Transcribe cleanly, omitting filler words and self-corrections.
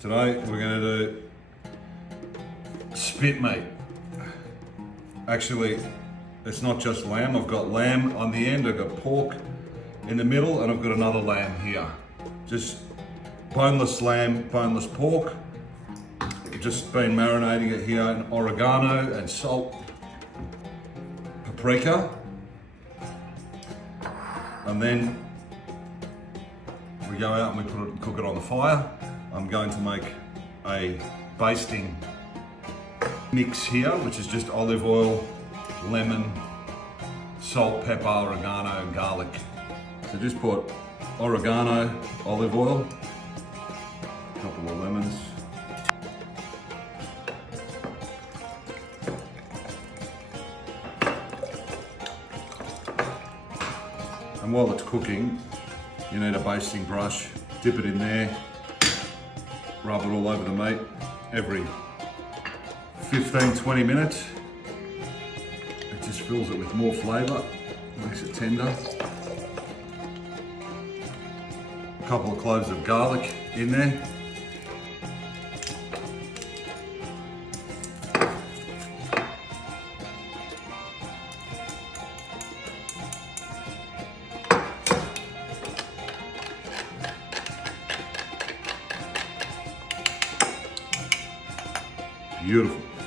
Today we're going to do spit meat. Actually, it's not just lamb. I've got lamb on the end, I've got pork in the middle, and I've got another lamb here. Just boneless lamb, boneless pork. Just been marinating it here in oregano and salt, paprika, and then we go out and we cook it on the fire. I'm going to make a basting mix here, which is just olive oil, lemon, salt, pepper, oregano, and garlic. So just put oregano, olive oil, a couple of lemons, and while it's cooking, you need a basting brush, dip it in there, rub it all over the meat every 15-20 minutes. It just fills it with more flavour, makes it tender. A couple of cloves of garlic in there. Beautiful.